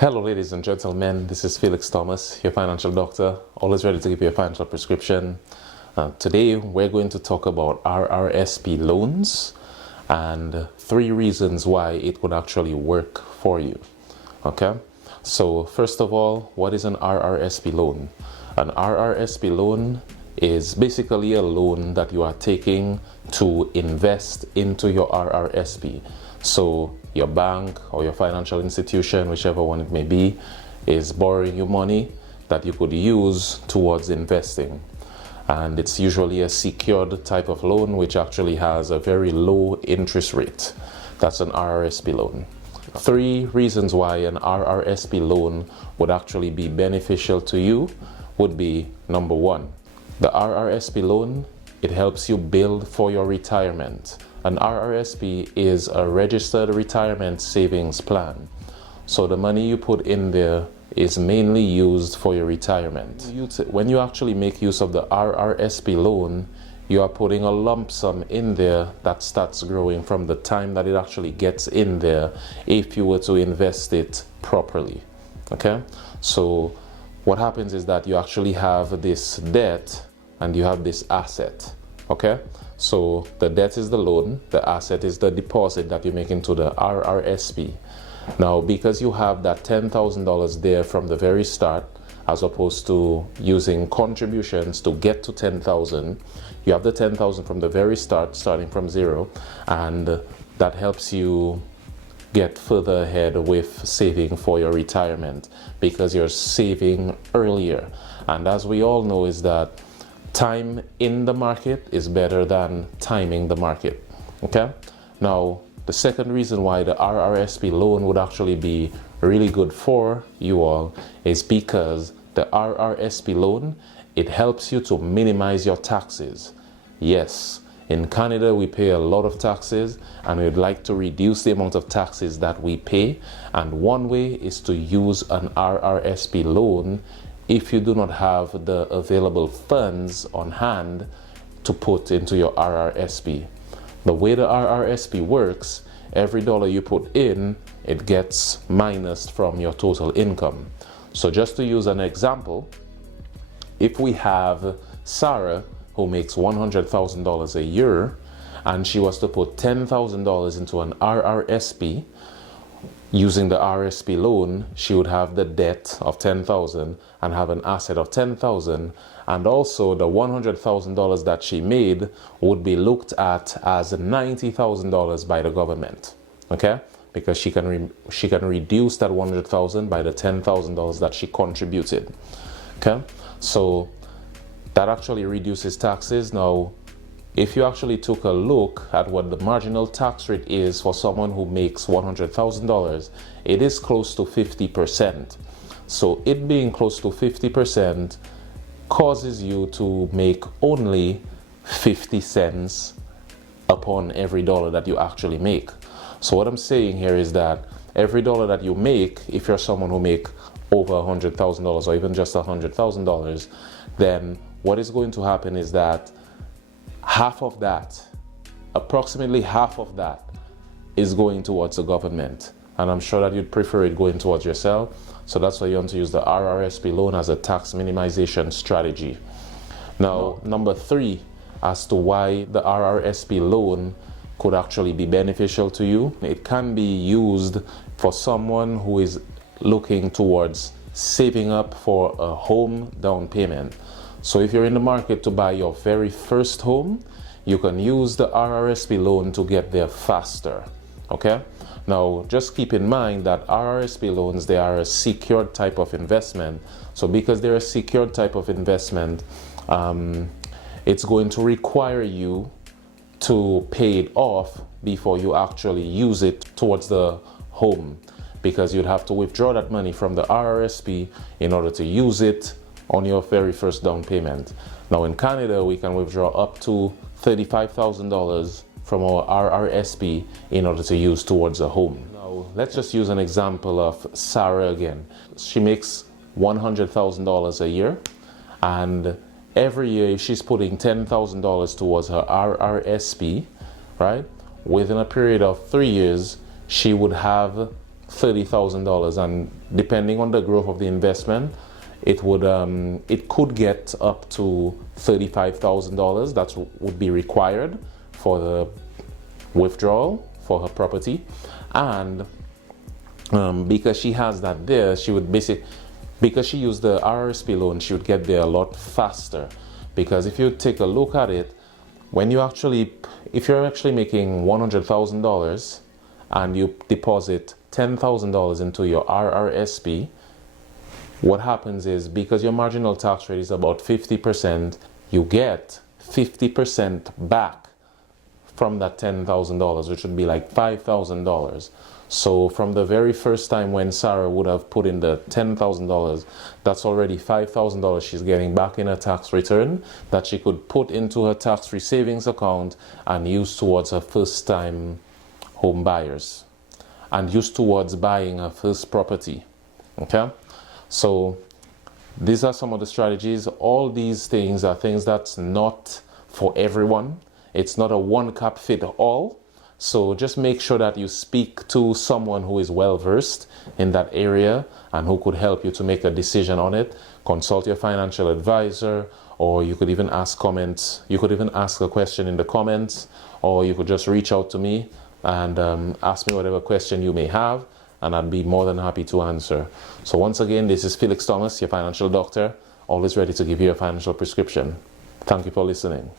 Hello ladies and gentlemen, this is Felix Thomas, your financial doctor, always ready to give you a financial prescription. Today we're going to talk about RRSP loans and 3 reasons why it could actually work for you. Okay, so first of all, what is an RRSP loan? An RRSP loan is basically a loan that you are taking to invest into your RRSP. So your bank or your financial institution, whichever one it may be, is borrowing you money that you could use towards investing. And it's usually a secured type of loan which actually has a very low interest rate. That's an RRSP loan. 3 reasons why an RRSP loan would actually be beneficial to you would be: number 1, the RRSP loan, it helps you build for your retirement. An RRSP is a registered retirement savings plan. So the money you put in there is mainly used for your retirement. When you actually make use of the RRSP loan, you are putting a lump sum in there that starts growing from the time that it actually gets in there if you were to invest it properly. Okay? So what happens is that you actually have this debt and you have this asset. Okay? So the debt is the loan, the asset is the deposit that you make into the RRSP. Now, because you have that $10,000 there from the very start, as opposed to using contributions to get to 10,000, you have the 10,000 from the very start, starting from 0, and that helps you get further ahead with saving for your retirement because you're saving earlier. And as we all know, is that time in the market is better than timing the market. Okay? Now, the second reason why the RRSP loan would actually be really good for you all is because the RRSP loan, it helps you to minimize your taxes. Yes, in Canada we pay a lot of taxes and we'd like to reduce the amount of taxes that we pay, and one way is to use an RRSP loan if you do not have the available funds on hand to put into your RRSP. The way the RRSP works, every dollar you put in, it gets minused from your total income. So just to use an example, if we have Sarah who makes $100,000 a year and she was to put $10,000 into an RRSP, using the RRSP loan, she would have the debt of $10,000 and have an asset of $10,000, and also the $100,000 that she made would be looked at as $90,000 by the government. Okay, because she can reduce that $100,000 by the $10,000 that she contributed. Okay, so that actually reduces taxes. Now, if you actually took a look at what the marginal tax rate is for someone who makes $100,000, it is close to 50%. So it being close to 50% causes you to make only 50 cents upon every dollar that you actually make. So what I'm saying here is that every dollar that you make, if you're someone who make over $100,000 or even just $100,000, then what is going to happen is that half of that, approximately half of that, is going towards the government. And I'm sure that you'd prefer it going towards yourself. So that's why you want to use the RRSP loan as a tax minimization strategy. Now, number 3, as to why the RRSP loan could actually be beneficial to you, it can be used for someone who is looking towards saving up for a home down payment. So if you're in the market to buy your very first home, you can use the RRSP loan to get there faster. Okay? Now, just keep in mind that RRSP loans, they are a secured type of investment. So because they're a secured type of investment, it's going to require you to pay it off before you actually use it towards the home, because you'd have to withdraw that money from the RRSP in order to use it on your very first down payment. Now in Canada, we can withdraw up to $35,000 from our RRSP in order to use towards a home. Now let's just use an example of Sarah again. She makes $100,000 a year, and every year she's putting $10,000 towards her RRSP, right? Within a period of 3 years, she would have $30,000, and depending on the growth of the investment, it could get up to $35,000. That would be required for the withdrawal for her property. And because she has that there, she would because she used the RRSP loan, she would get there a lot faster. Because if you take a look at it, if you're actually making $100,000 and you deposit $10,000 into your RRSP, what happens is, because your marginal tax rate is about 50%, you get 50% back from that $10,000, which would be like $5,000. So from the very first time when Sarah would have put in the $10,000, that's already $5,000 she's getting back in her tax return that she could put into her tax-free savings account and use towards her first-time home buyers and use towards buying her first property. Okay? So these are some of the strategies. All these things are things that's not for everyone. It's not a one cap fit all. So just make sure that you speak to someone who is well versed in that area and who could help you to make a decision on it. Consult your financial advisor, or you could even ask comments. You could even ask a question in the comments, or you could just reach out to me and ask me whatever question you may have, and I'd be more than happy to answer. So once again, this is Felix Thomas, your financial doctor, always ready to give you a financial prescription. Thank you for listening.